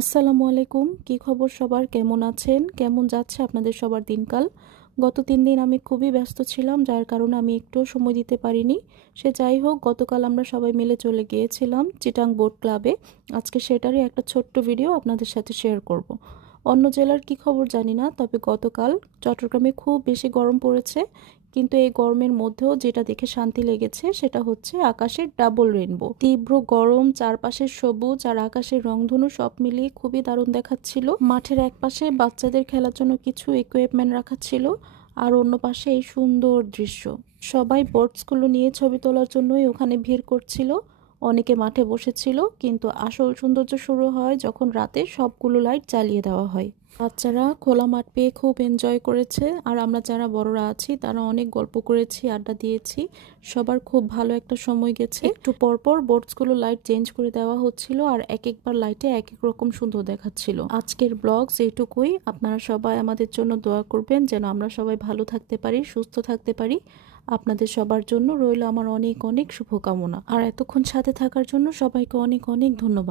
আসসালামু আলাইকুম। কি খবর সবার? কেমন আছেন? কেমন যাচ্ছে আপনাদের সবার দিনকাল? গত 3 দিন আমি খুবই ব্যস্ত ছিলাম, যার কারণে আমি একটুও সময় দিতে পারিনি। সে যাই হোক, গতকাল আমরা সবাই মিলে চলে গিয়েছিলাম চিটাং বোট ক্লাবে। আজকে সেটারই একটা ছোট্ট ভিডিও আপনাদের সাথে শেয়ার করব। অন্য জেলার কি খবর জানি না, তবে গতকাল চট্টগ্রামে খুব বেশি গরম পড়েছে। কিন্তু এই গরমের মধ্যেও যেটা দেখে শান্তি লেগেছে সেটা হচ্ছে আকাশের ডাবল রেইনবো। তীব্র গরম, চারপাশের সবুজ আর আকাশের রংধনু সব মিলিয়ে খুবই দারুণ দেখাচ্ছিল। মাঠের এক পাশে বাচ্চাদের খেলার জন্য কিছু ইকুইপমেন্ট রাখা ছিল, আর অন্য পাশে এই সুন্দর দৃশ্য। সবাই বোটসগুলো নিয়ে ছবি তোলার জন্যই ওখানে ভিড় করছিল। অনেকে মাঠে বসেছিল, কিন্তু আসল সৌন্দর্য শুরু হয় যখন রাতে সবগুলো লাইট জ্বালিয়ে দেওয়া হয়। বাচ্চারা খোলা মাঠ পেয়ে খুব এনজয় করেছে, আর আমরা যারা বড়রা আছি তারা অনেক গল্প করেছি, আড্ডা দিয়েছি। সবার খুব ভালো একটা সময় গেছে। একটু পরপর বোটসগুলো লাইট চেঞ্জ করে দেওয়া হচ্ছিল, আর এক একবার লাইটে এক এক রকম সুন্দর দেখাচ্ছিল। আজকের ব্লগস এইটুকুই। আপনারা সবাই আমাদের জন্য দোয়া করবেন যেন আমরা সবাই ভালো থাকতে পারি, সুস্থ থাকতে পারি। আপনাদের সবার জন্য রইল আমার অনেক অনেক শুভকামনা। আর এতক্ষণ সাথে থাকার জন্য সবাইকে অনেক অনেক ধন্যবাদ।